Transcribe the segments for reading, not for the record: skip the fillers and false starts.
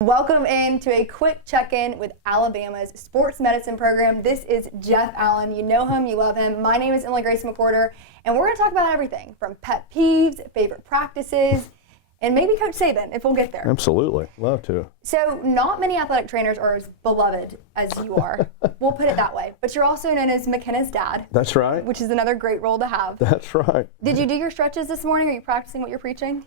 Welcome in to a quick check-in with Alabama's sports medicine program. This is Jeff Allen. You know him, you love him. My name is Emily Grace McWhorter, and we're going to talk about everything from pet peeves, favorite practices, and maybe Coach Saban, if we'll get there. Absolutely. Love to. So not many athletic trainers are as beloved as you are. We'll put it that way. But you're also known as McKenna's dad. That's right. Which is another great role to have. That's right. Did you do your stretches this morning? Are you practicing what you're preaching?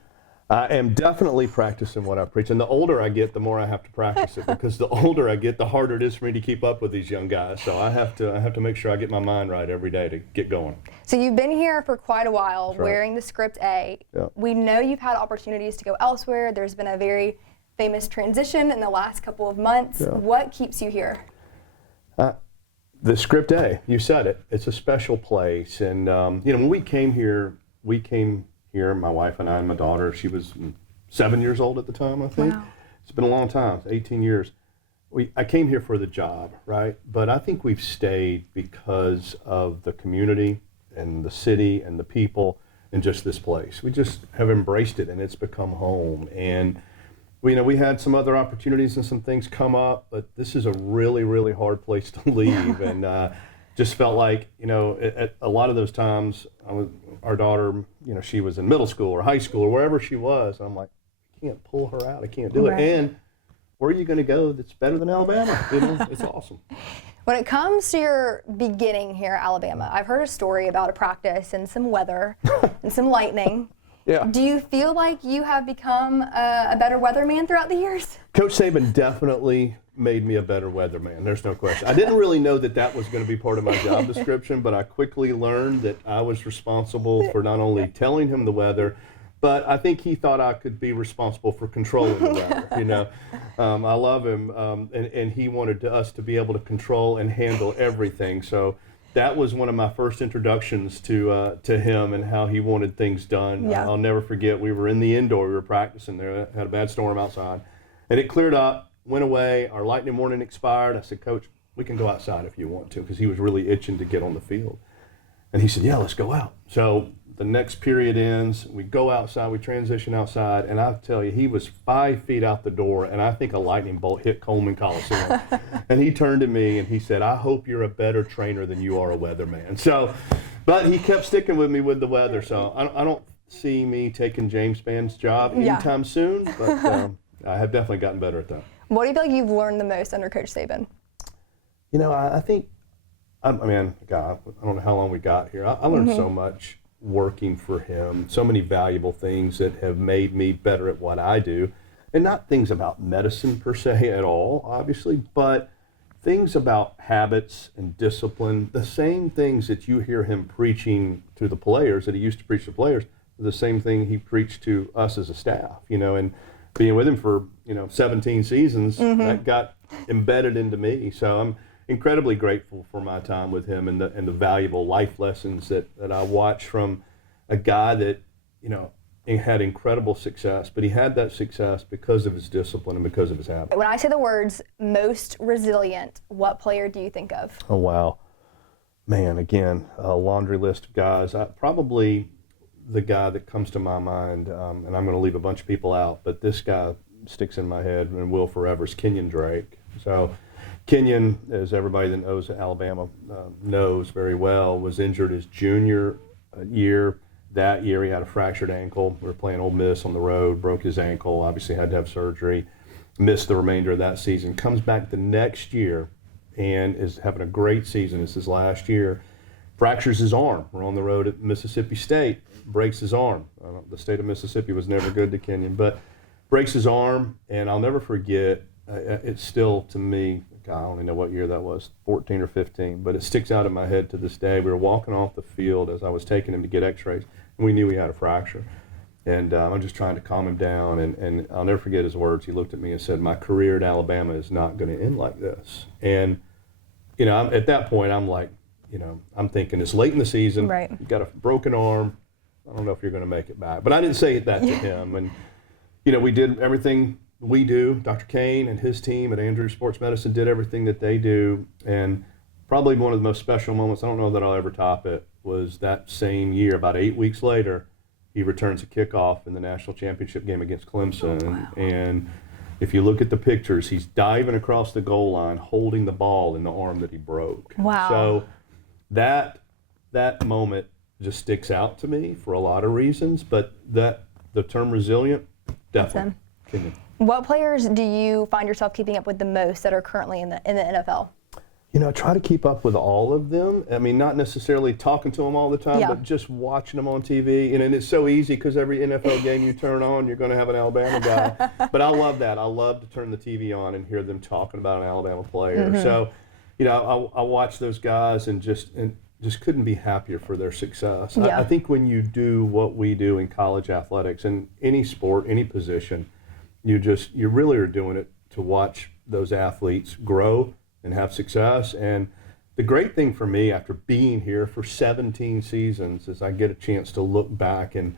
I am definitely practicing what I preach. And the older I get, the more I have to practice it, because the older I get, the harder it is for me to keep up with these young guys. So I have to make sure I get my mind right every day to get going. So you've been here for quite a while, That's right. wearing the script A. Yep. We know you've had opportunities to go elsewhere. There's been a very famous transition in the last couple of months. Yeah. What keeps you here? The script A, you said it. It's a special place. And, when we came here, my wife and I and my daughter, she was 7 years old at the time, I think. Wow. It's been a long time, it's 18 years. I came here for the job, right? But I think we've stayed because of the community and the city and the people and just this place. We just have embraced it, and it's become home. And we had some other opportunities and some things come up, but this is a really, really hard place to leave. And just felt like, at a lot of those times, our daughter, she was in middle school or high school or wherever she was. I'm like, I can't pull her out. I can't do Right. it. And where are you going to go that's better than Alabama? It's awesome. When it comes to your beginning here at Alabama, I've heard a story about a practice and some weather and some lightning. Yeah. Do you feel like you have become a better weatherman throughout the years? Coach Saban definitely made me a better weatherman. There's no question. I didn't really know that was going to be part of my job description, but I quickly learned that I was responsible for not only telling him the weather, but I think he thought I could be responsible for controlling the weather. I love him, and he wanted us to be able to control and handle everything. So that was one of my first introductions to him and how he wanted things done. Yeah. I'll never forget, we were in the indoor, we were practicing there, had a bad storm outside, and it cleared up, went away, our lightning warning expired. I said, Coach, we can go outside if you want to, because he was really itching to get on the field. And he said, yeah, let's go out. So the next period ends, we go outside, we transition outside, and I tell you, he was 5 feet out the door, and I think a lightning bolt hit Coleman Coliseum. And he turned to me and he said, I hope you're a better trainer than you are a weatherman. So, but he kept sticking with me with the weather, so I don't see me taking James Spann's job anytime soon, but I have definitely gotten better at that. What do you feel like you've learned the most under Coach Saban? I think, God, I don't know how long we got here. I learned so much working for him, so many valuable things that have made me better at what I do. And not things about medicine per se at all, obviously, but things about habits and discipline. The same things that you hear him preaching to the players, that he used to preach to players, the same thing he preached to us as a staff, and being with him for 17 seasons, that got embedded into me. So I'm incredibly grateful for my time with him and the valuable life lessons that I watched from a guy that had incredible success, but he had that success because of his discipline and because of his habits. When I say the words most resilient, what player do you think of? Oh wow, man! Again, a laundry list of guys. Probably the guy that comes to my mind, and I'm going to leave a bunch of people out, but this guy sticks in my head and will forever, is Kenyon Drake. So Kenyon, as everybody that knows Alabama knows very well, was injured his junior year. That year he had a fractured ankle. We were playing Ole Miss on the road, broke his ankle, obviously had to have surgery, missed the remainder of that season, comes back the next year and is having a great season. It's his last year. Fractures his arm. We're on the road at Mississippi State, breaks his arm. The state of Mississippi was never good to Kenyon, but breaks his arm, and I'll never forget, it's still, to me, God, I don't even know what year that was, 14 or 15, but it sticks out in my head to this day. We were walking off the field as I was taking him to get x-rays, and we knew he had a fracture. And I'm just trying to calm him down, and I'll never forget his words. He looked at me and said, my career at Alabama is not going to end like this. And, at that point, I'm like, I'm thinking it's late in the season. Right. You've got a broken arm. I don't know if you're going to make it back. But I didn't say that to him. And, we did everything we do. Dr. Kane and his team at Andrews Sports Medicine did everything that they do. And probably one of the most special moments, I don't know that I'll ever top it, was that same year, about 8 weeks later, he returns a kickoff in the national championship game against Clemson. Oh, wow. And If you look at the pictures, he's diving across the goal line, holding the ball in the arm that he broke. Wow. So that moment just sticks out to me for a lot of reasons, but the term resilient, definitely. Awesome. What players do you find yourself keeping up with the most that are currently in the NFL? You know, I try to keep up with all of them. I mean, not necessarily talking to them all the time, but just watching them on TV. And it's so easy because every NFL game you turn on, you're going to have an Alabama guy. But I love that. I love to turn the TV on and hear them talking about an Alabama player. So, you know, I watch those guys and just couldn't be happier for their success. Yeah. I think when you do what we do in college athletics, in any sport, any position, you really are doing it to watch those athletes grow and have success. And the great thing for me after being here for 17 seasons is I get a chance to look back and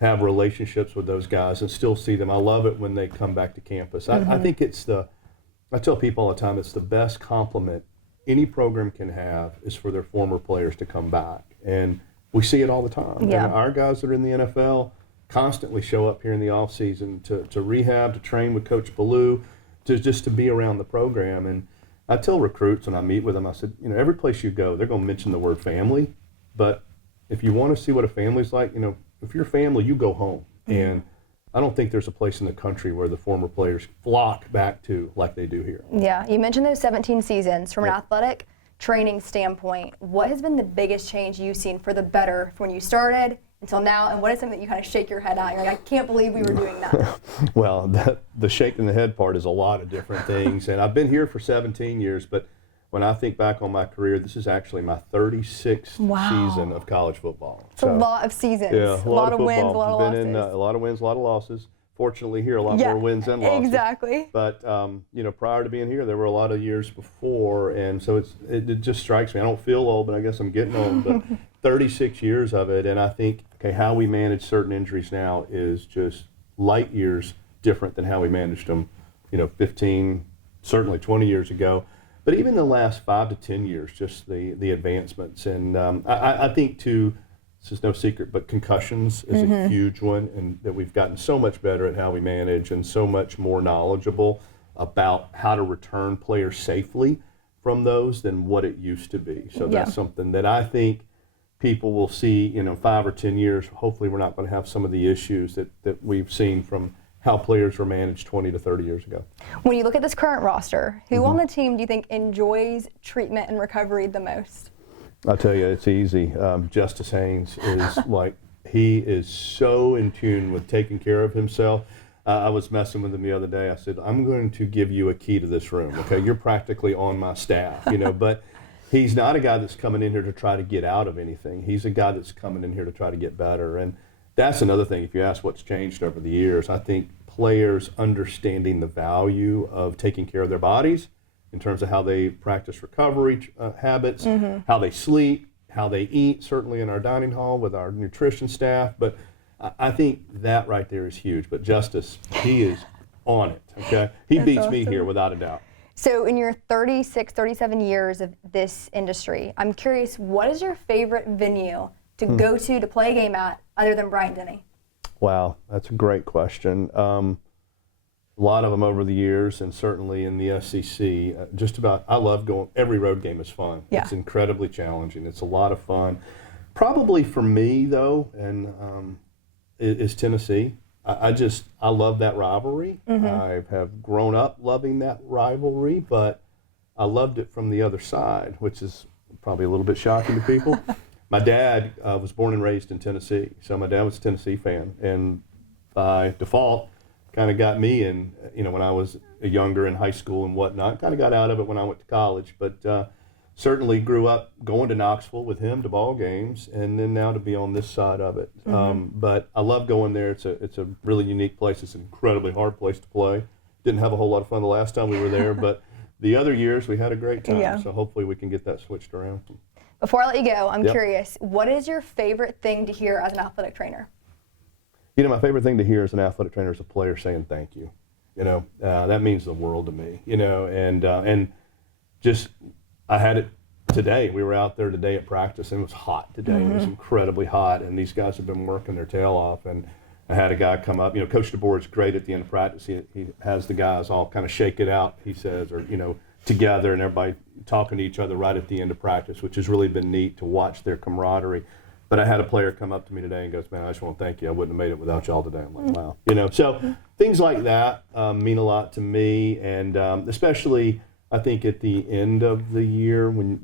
have relationships with those guys and still see them. I love it when they come back to campus. I think I tell people all the time, it's the best compliment any program can have is for their former players to come back. And we see it all the time. Yeah. And our guys that are in the NFL constantly show up here in the off season to rehab, to train with Coach Ballou, to be around the program. And I tell recruits when I meet with them, I said, you know, every place you go, they're going to mention the word family. But if you want to see what a family's like, you know, if you're family, you go home. And I don't think there's a place in the country where the former players flock back to like they do here. Yeah, you mentioned those 17 seasons. From an athletic training standpoint, what has been the biggest change you've seen for the better from when you started until now, and what is something that you kind of shake your head at? You're like, I can't believe we were doing that. Well, the shaking the head part is a lot of different things, and I've been here for 17 years, but when I think back on my career, this is actually my 36th season of college football. It's a lot of seasons. Yeah, a lot of wins, a lot of losses. Been in a lot of wins, a lot of losses. Fortunately here, a lot more wins than losses. Exactly. But, you know, prior to being here, there were a lot of years before, and so it just strikes me. I don't feel old, but I guess I'm getting old. But 36 years of it, and I think, okay, how we manage certain injuries now is just light years different than how we managed them, you know, 15, certainly 20 years ago. But even the last 5 to 10 years, just the advancements. And I think, too, this is no secret, but concussions is a huge one, and that we've gotten so much better at how we manage and so much more knowledgeable about how to return players safely from those than what it used to be. So that's something that I think people will see, you know, 5 or 10 years. Hopefully we're not going to have some of the issues that we've seen from how players were managed 20 to 30 years ago. When you look at this current roster, who on the team do you think enjoys treatment and recovery the most? I'll tell you, it's easy. Justice Haynes is he is so in tune with taking care of himself. I was messing with him the other day. I said, I'm going to give you a key to this room, okay? You're practically on my staff, you know, but he's not a guy that's coming in here to try to get out of anything. He's a guy that's coming in here to try to get better. And that's another thing. If you ask what's changed over the years, I think players understanding the value of taking care of their bodies in terms of how they practice recovery habits, how they sleep, how they eat, certainly in our dining hall with our nutrition staff. But I think that right there is huge. But Justice, he is on it, okay? He beats me here without a doubt. So in your 36, 37 years of this industry, I'm curious, what is your favorite venue to go to play a game at other than Bryant-Denny? Wow, that's a great question. A lot of them over the years, and certainly in the SEC, I love going. Every road game is fun. Yeah. It's incredibly challenging. It's a lot of fun. Probably for me, though, and is Tennessee. I love that rivalry. I have grown up loving that rivalry, but I loved it from the other side, which is probably a little bit shocking to people. My dad was born and raised in Tennessee, so my dad was a Tennessee fan, and by default, kind of got me in, you know, when I was younger in high school and whatnot. Kind of got out of it when I went to college, but certainly grew up going to Knoxville with him to ball games, and then now to be on this side of it. But I love going there. It's a really unique place. It's an incredibly hard place to play. Didn't have a whole lot of fun the last time we were there, but the other years we had a great time. Yeah. So hopefully we can get that switched around. Before I let you go, I'm curious, what is your favorite thing to hear as an athletic trainer? You know, my favorite thing to hear as an athletic trainer is a player saying thank you. You know, that means the world to me. You know, and just I had it today. We were out there today at practice, and it was hot today. It was incredibly hot, and these guys have been working their tail off. And I had a guy come up. Coach DeBoer's great at the end of practice. He has the guys all kind of shake it out, he says, or together, and everybody talking to each other right at the end of practice, which has really been neat to watch their camaraderie. But I had a player come up to me today and goes, "Man, I just want to thank you. I wouldn't have made it without y'all today." I'm like, "Wow." So things like that mean a lot to me, and especially I think at the end of the year when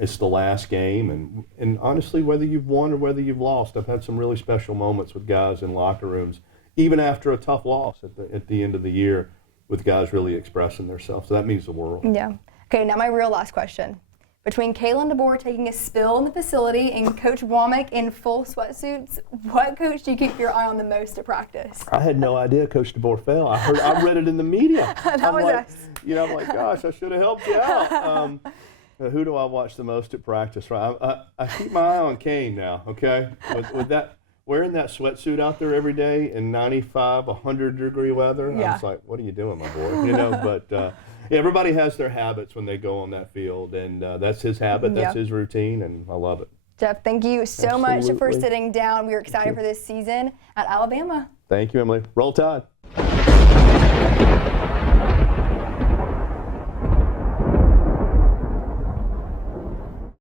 it's the last game, and honestly, whether you've won or whether you've lost, I've had some really special moments with guys in locker rooms, even after a tough loss at the end of the year, with guys really expressing themselves. So that means the world. Yeah. Okay, now my real last question. Between Kalen DeBoer taking a spill in the facility and Coach Womack in full sweatsuits, what coach do you keep your eye on the most at practice? I had no idea Coach DeBoer fell. I read it in the media. That was us. I'm like, gosh, I should have helped you out. Who do I watch the most at practice? Right, I keep my eye on Kane now. Okay, with that, wearing that sweatsuit out there every day in 95, 100-degree weather. Yeah. I was like, what are you doing, my boy? But. Everybody has their habits when they go on that field, and that's his habit, that's his routine, and I love it. Jeff, thank you so much for Absolutely. sitting down. We are excited for this season at Alabama. Thank you, Emily. Roll Tide.